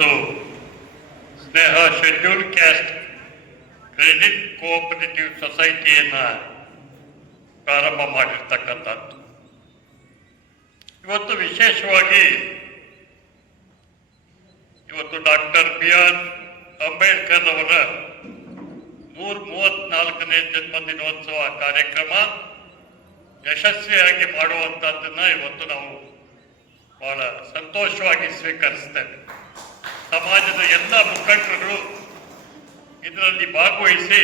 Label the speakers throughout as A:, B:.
A: ಇವತ್ತು Sneha scheduled caste credit cooperative ಸೊಸೈಟಿಯನ್ನು ಪ್ರಾರಂಭ ಮಾಡಿರ್ತಕ್ಕಂಥದ್ದು. ಇವತ್ತು ವಿಶೇಷವಾಗಿ ಇವತ್ತು ಡಾಕ್ಟರ್ ಬಿ ಆರ್ ಅಂಬೇಡ್ಕರ್ ಅವರ ನೂರ ಮೂವತ್ನಾಲ್ಕನೇ ಜನ್ಮ ದಿನೋತ್ಸವ ಕಾರ್ಯಕ್ರಮ ಯಶಸ್ವಿಯಾಗಿ ಮಾಡುವಂಥದ್ದನ್ನು ಇವತ್ತು ನಾವು ಬಹಳ ಸಂತೋಷವಾಗಿ ಸ್ವೀಕರಿಸ್ತೇವೆ. ಸಮಾಜದ ಎಲ್ಲ ಮುಖಂಡರುಗಳು ಇದರಲ್ಲಿ ಭಾಗವಹಿಸಿ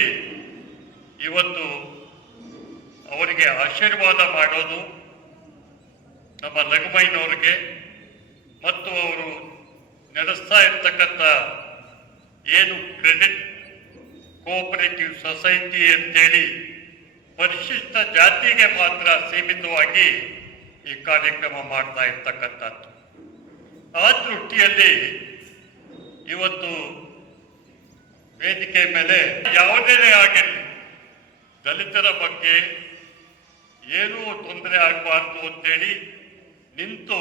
A: ಇವತ್ತು ಅವರಿಗೆ ಆಶೀರ್ವಾದ ಮಾಡೋದು ನಮ್ಮ ಲಘುಮೈನವ್ರಿಗೆ ಮತ್ತು ಅವರು ನಡೆಸ್ತಾ ಇರ್ತಕ್ಕಂಥ ಏನು ಕ್ರೆಡಿಟ್ ಕೋಆಪರೇಟಿವ್ ಸೊಸೈಟಿ ಅಂತೇಳಿ ಪರಿಶಿಷ್ಟ ಜಾತಿಗೆ ಮಾತ್ರ ಸೀಮಿತವಾಗಿ ಈ ಕಾರ್ಯಕ್ರಮ ಮಾಡ್ತಾ ಇರ್ತಕ್ಕಂಥದ್ದು. ಆ ದೃಷ್ಟಿಯಲ್ಲಿ ಇವತ್ತು ವೇದಿಕೆ ಮೇಲೆ ಯಾವುದೇ ಆಗಿರಲಿ, ದಲಿತರ ಬಗ್ಗೆ ಏನೂ ತೊಂದರೆ ಆಗಬಾರ್ದು ಅಂತೇಳಿ ನಿಂತು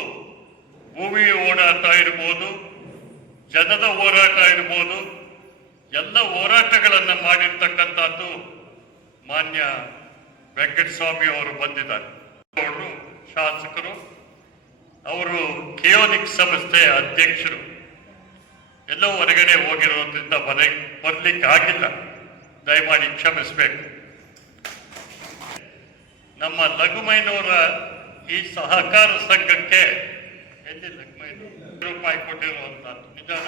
A: ಭೂಮಿ ಓಡಾಟ ಇರ್ಬೋದು, ಜನದ ಹೋರಾಟ ಇರ್ಬೋದು, ಎಲ್ಲ ಹೋರಾಟಗಳನ್ನು ಮಾಡಿರ್ತಕ್ಕಂಥದ್ದು ಮಾನ್ಯ ವೆಂಕಟಸ್ವಾಮಿ ಅವರು ಬಂದಿದ್ದಾರೆ. ಶಾಸಕರು, ಅವರು ಕಿಯೋನಿಕ್ ಸಂಸ್ಥೆಯ ಅಧ್ಯಕ್ಷರು. ಎಲ್ಲೋ ಹೊರಗಡೆ ಹೋಗಿರೋದ್ರಿಂದ ಬರ ಬರ್ಲಿಕ್ಕೆ ಆಗಿಲ್ಲ ದಯಮಾಡಿ ಕ್ಷಮಿಸಬೇಕು. ನಮ್ಮ ಲಘುಮೈನವರ ಈ ಸಹಕಾರ ಸಂಘಕ್ಕೆ ಎಲ್ಲಿ ಲಘುಮೈನೂರು? ರೂಪಾಯಿ ಕೊಟ್ಟಿರುವಂತಹದ್ದು ನಿಜಾನ?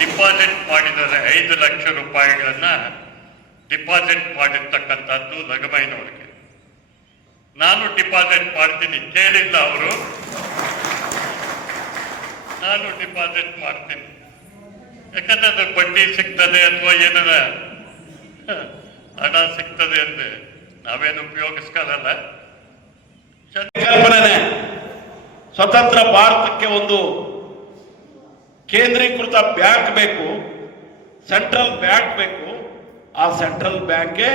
A: ಡಿಪಾಸಿಟ್ ಮಾಡಿದರೆ ಐದು ಲಕ್ಷ ರೂಪಾಯಿಗಳನ್ನ ಡಿಪಾಸಿಟ್ ಮಾಡಿರ್ತಕ್ಕಂಥದ್ದು ಲಘುಮೈನವರಿಗೆ ನಾನು ಡಿಪಾಸಿಟ್ ಮಾಡ್ತೀನಿ. ಕೇಳಿಲ್ಲ ಅವರು. ನಾನು ಡಿಪಾಸಿಟ್ ಮಾಡ್ತೀನಿ. ಯಾಕಂದ್ರೆ ಅದು ಬಡ್ಡಿ ಸಿಗ್ತದೆ ಅಥವಾ ಏನಾರ? ಹಣ ಸಿಗ್ತದೆ ಅಂದ್ರೆ ನಾವೇನು ಉಪಯೋಗಿಸ್ಕೊಳ್ಳಲ್ಲ
B: ಕಲ್ಪನೆ ಸ್ವತಂತ್ರ ಭಾರತಕ್ಕೆ ಒಂದು ಕೇಂದ್ರೀಕೃತ ಬ್ಯಾಂಕ್ ಬೇಕು, ಸೆಂಟ್ರಲ್ ಬ್ಯಾಂಕ್ ಬೇಕು. ಆ ಸೆಂಟ್ರಲ್ ಬ್ಯಾಂಕ್ಗೆ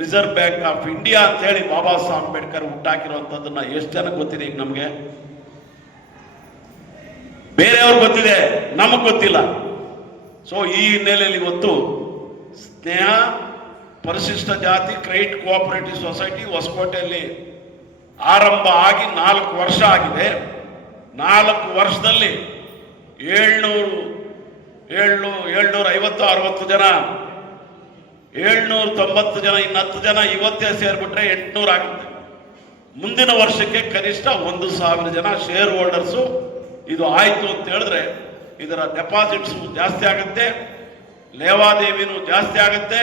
B: ರಿಸರ್ವ್ ಬ್ಯಾಂಕ್ ಆಫ್ ಇಂಡಿಯಾ ಅಂತ ಹೇಳಿ ಬಾಬಾ ಸಾಹೇಬ್ ಅಂಬೇಡ್ಕರ್ ಹುಟ್ಟಾಕಿರುವಂಥದ್ದನ್ನ ಎಷ್ಟು ಜನ ಗೊತ್ತಿದೆ ಈಗ ನಮಗೆ? ಬೇರೆಯವ್ರಿಗೆ ಗೊತ್ತಿದೆ, ನಮಗ್ ಗೊತ್ತಿಲ್ಲ. ಸೊ ಈ ಹಿನ್ನೆಲೆಯಲ್ಲಿ ಇವತ್ತು ಸ್ನೇಹ, ಪರಿಶಿಷ್ಟ ಜಾತಿ ಕ್ರೆಡಿಟ್ ಕೋಆಪರೇಟಿವ್ ಸೊಸೈಟಿ ಹೊಸಕೋಟೆಯಲ್ಲಿ ಆರಂಭ ಆಗಿ ನಾಲ್ಕು ವರ್ಷ ಆಗಿದೆ. ನಾಲ್ಕು ವರ್ಷದಲ್ಲಿ ಏಳ್ನೂರು, ಏಳ್ನೂ, ಏಳ್ನೂರ ಐವತ್ತು, ಅರವತ್ತು ಜನ, ಏಳ್ನೂರ ತೊಂಬತ್ತು ಜನ, ಇನ್ನು ಹತ್ತು ಜನ ಇವತ್ತೇ ಸೇರ್ಬಿಟ್ರೆ ಎಂಟುನೂರು ಆಗುತ್ತೆ. ಮುಂದಿನ ವರ್ಷಕ್ಕೆ ಕನಿಷ್ಠ ಒಂದು ಸಾವಿರ ಜನ ಶೇರ್ ಹೋಲ್ಡರ್ಸು ಇದು ಆಯ್ತು ಅಂತ ಹೇಳಿದ್ರೆ ಇದರ ಡೆಪಾಸಿಟ್ಸು ಜಾಸ್ತಿ ಆಗುತ್ತೆ, ಲೇವಾದೇವಿನೂ ಜಾಸ್ತಿ ಆಗುತ್ತೆ,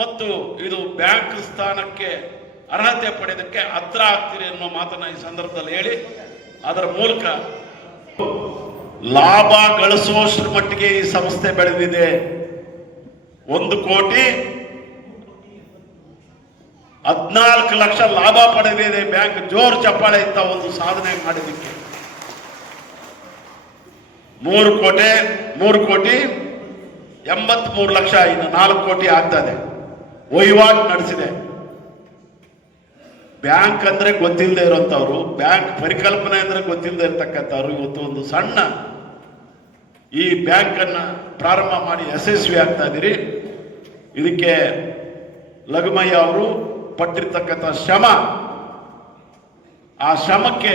B: ಮತ್ತು ಇದು ಬ್ಯಾಂಕ್ ಸ್ಥಾನಕ್ಕೆ ಅರ್ಹತೆ ಪಡೆಯೋದಕ್ಕೆ ಹತ್ರ ಆಗ್ತೀರಿ ಅನ್ನೋ ಮಾತನ್ನ ಈ ಸಂದರ್ಭದಲ್ಲಿ ಹೇಳಿ, ಅದರ ಮೂಲಕ ಲಾಭ ಗಳಿಸುವಷ್ಟರ ಮಟ್ಟಿಗೆ ಈ ಸಂಸ್ಥೆ ಬೆಳೆದಿದೆ. ಒಂದು ಕೋಟಿ ಹದಿನಾಲ್ಕು ಲಕ್ಷ ಲಾಭ ಪಡೆದಿದೆ ಬ್ಯಾಂಕ್ ಜೋರ್ ಚಪ್ಪಾಳೆ ಇಂತ ಒಂದು ಸಾಧನೆ ಮಾಡಿದ್ದಕ್ಕೆ. ಮೂರು ಕೋಟಿ ಮೂರು ಕೋಟಿ, ಎಂಬತ್ಮೂರು ಲಕ್ಷ ಇನ್ನು ನಾಲ್ಕು ಕೋಟಿ ಆಗ್ತದೆ. ವಹಿವಾಟು ನಡೆಸಿದೆ. ಬ್ಯಾಂಕ್ ಅಂದ್ರೆ ಗೊತ್ತಿಲ್ಲದೆ ಇರೋಂಥವ್ರು, ಬ್ಯಾಂಕ್ ಪರಿಕಲ್ಪನೆ ಅಂದ್ರೆ ಗೊತ್ತಿಲ್ಲದೆ ಇರತಕ್ಕಂಥವ್ರು ಇವತ್ತು ಒಂದು ಸಣ್ಣ ಈ ಬ್ಯಾಂಕ್ ಅನ್ನ ಪ್ರಾರಂಭ ಮಾಡಿ ಯಶಸ್ವಿ ಆಗ್ತಾ ಇದ್ದೀರಿ ಇದಕ್ಕೆ ಲಘುಮಯ್ಯ ಅವರು ಪಟ್ಟಿರ್ತಕ್ಕಂಥ ಶ್ರಮ. ಆ ಶ್ರಮಕ್ಕೆ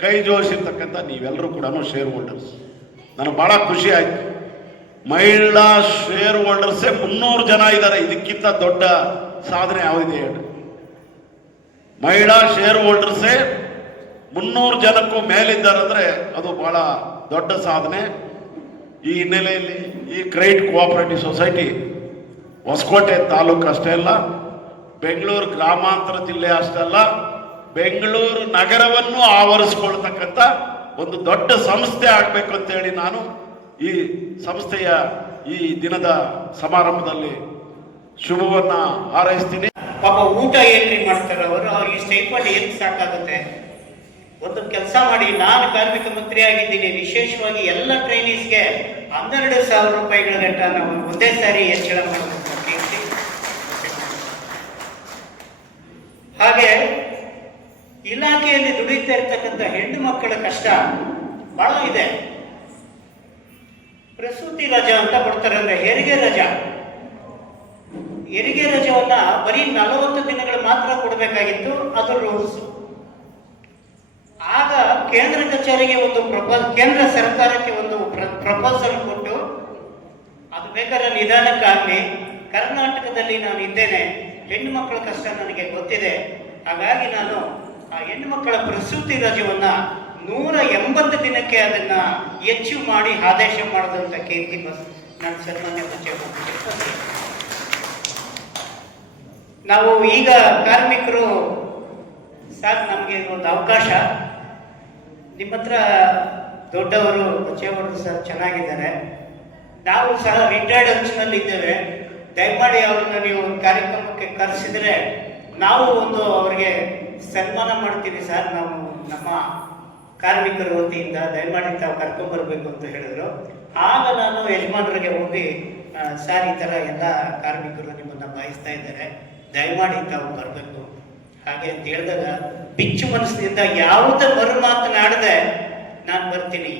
B: ಕೈ ಜೋಡಿಸಿರ್ತಕ್ಕಂಥ ನೀವೆಲ್ಲರೂ ಕೂಡ ಶೇರ್ ಹೋಲ್ಡರ್ಸ್ ನನಗೆ ಭಾಳ ಖುಷಿ ಆಯಿತು. ಮಹಿಳಾ ಶೇರ್ ಹೋಲ್ಡರ್ಸೇ ಮುನ್ನೂರು ಜನ ಇದ್ದಾರೆ ಇದಕ್ಕಿಂತ ದೊಡ್ಡ ಸಾಧನೆ ಯಾವುದಿದೆ ಹೇಳಿ. ಮಹಿಳಾ ಶೇರ್ ಹೋಲ್ಡರ್ಸೇ ಮುನ್ನೂರು ಜನಕ್ಕೂ ಮೇಲಿದ್ದಾರೆ ಅಂದರೆ ಅದು ಭಾಳ ದೊಡ್ಡ ಸಾಧನೆ. ಈ ಹಿನ್ನೆಲೆಯಲ್ಲಿ ಈ credit cooperative society Hoskote taluk ಅಷ್ಟೇ ಅಲ್ಲ, ಬೆಂಗಳೂರು ಗ್ರಾಮಾಂತರ ಜಿಲ್ಲೆ ಅಷ್ಟೇ ಅಲ್ಲ, ಬೆಂಗಳೂರು ನಗರವನ್ನು ಆವರಿಸ್ಕೊಳ್ತಕ್ಕಂಥ ಒಂದು ದೊಡ್ಡ ಸಂಸ್ಥೆ ಆಗಬೇಕು ಅಂತೇಳಿ ನಾನು ಈ ಸಂಸ್ಥೆಯ ಈ ದಿನದ ಸಮಾರಂಭದಲ್ಲಿ ಶುಭವನ್ನ ಹಾರೈಸ್ತೀನಿ.
C: ಪಾಪ ಊಟ ಏನ್ರಿ ಮಾಡ್ತಾರೆ ಅವರು? ಅವ್ರಿಗೆ ಸ್ಟೈಫಂಡ್ ಏನ್ ಸಾಕಾಗುತ್ತೆ? ಒಂದು ಕೆಲಸ ಮಾಡಿ, ನಾನು ಕಾರ್ಮಿಕ ಮಂತ್ರಿ ಆಗಿದ್ದೀನಿ, ವಿಶೇಷವಾಗಿ ಎಲ್ಲ ಟ್ರೈನೀಸ್ಗೆ ಹನ್ನೆರಡು ಸಾವಿರ ರೂಪಾಯಿಗಳ ಗಂಟ ನಾವು ಒಂದೇ ಸಾರಿ ಹೆಚ್ಚಳ ಮಾಡಬೇಕು ಹಾಗೆ ಇಲಾಖೆಯಲ್ಲಿ ದುಡಿತಾ ಇರ್ತಕ್ಕಂಥ ಹೆಣ್ಣು ಮಕ್ಕಳ ಕಷ್ಟ ಬಹಳ ಇದೆ. ಪ್ರಸೂತಿ ರಜಾ ಅಂತ ಕೊಡ್ತಾರೆ ಅಂದ್ರೆ ಹೆರಿಗೆ ರಜಾ. ಹೆರಿಗೆ ರಜವನ್ನ ಬರೀ ನಲವತ್ತು ದಿನಗಳು ಮಾತ್ರ ಕೊಡಬೇಕಾಗಿತ್ತು ಅದು ರೂಲ್ಸ್ ಆಗ ಕೇಂದ್ರ ಕಚೇರಿಗೆ ಒಂದು ಪ್ರಪೋಸ್ ಕೇಂದ್ರ ಸರ್ಕಾರಕ್ಕೆ ಒಂದು ಪ್ರಪೋಸಲ್ ಕೊಟ್ಟು ಅದು ಬೇಕಾದ್ರೆ ನಿಧಾನಕ್ಕಾಗಲಿ, ಕರ್ನಾಟಕದಲ್ಲಿ ನಾನು ಇದ್ದೇನೆ, ಹೆಣ್ಣು ಮಕ್ಕಳ ಕಷ್ಟ ನನಗೆ ಗೊತ್ತಿದೆ, ಹಾಗಾಗಿ ನಾನು ಆ ಹೆಣ್ಣು ಮಕ್ಕಳ ಪ್ರಸೂತಿ ರಜವನ್ನ ನೂರ ಎಂಬತ್ತು ದಿನಕ್ಕೆ ಅದನ್ನ ಹೆಚ್ಚು ಮಾಡಿ ಆದೇಶ ಮಾಡಿದಂತ ಕೀರ್ತಿ ಬಸ್ ನಾನು ಸನ್ಮಾನ್ಯ ಮುಖ್ಯಮಂತ್ರಿ ನಾವು ಈಗ ಕಾರ್ಮಿಕರು ಸರ್ ನಮಗೆ ಒಂದು ಅವಕಾಶ. ನಿಮ್ಮ ಹತ್ರ ದೊಡ್ಡವರು, ಬಚ್ಚೇಗೌಡರು ಸರ್ ಚೆನ್ನಾಗಿದ್ದಾರೆ. ನಾವು ಸಹ ರಿಟೈರ್ಡ್ ಅಂಚಿನಲ್ಲಿ ಇದ್ದೇವೆ ದಯಮಾಡಿ ಅವ್ರನ್ನ ನೀವು ಕಾರ್ಯಕ್ರಮಕ್ಕೆ ಕರೆಸಿದ್ರೆ ನಾವು ಒಂದು ಅವರಿಗೆ ಸನ್ಮಾನ ಮಾಡ್ತೀವಿ ಸರ್. ನಾವು ನಮ್ಮ ಕಾರ್ಮಿಕರ ವತಿಯಿಂದ ದಯಮಾಡಿ ತಾವು ಕರ್ಕೊಂಡ್ಬರ್ಬೇಕು ಅಂತ ಹೇಳಿದ್ರು. ಆಗ ನಾನು ಯಜಮಾನರಿಗೆ ಹೋಗಿ ಸರ್, ಈ ಥರ ಎಲ್ಲ ಕಾರ್ಮಿಕರು ನಿಮ್ಮನ್ನ ಬಾಯಿಸ್ತಾ ಇದ್ದಾರೆ. ದಯಮಾಡಿ ತಾವು ಬರಬೇಕು. ಹಾಗೆ ಅಂತ ಹೇಳಿದಾಗ ಬಿಚ್ಚು ಮನಸ್ಸಿನಿಂದ ಯಾವುದೇ ಮರು ಮಾತನಾಡದೆ ನಾನು ಬರ್ತೀನಿ.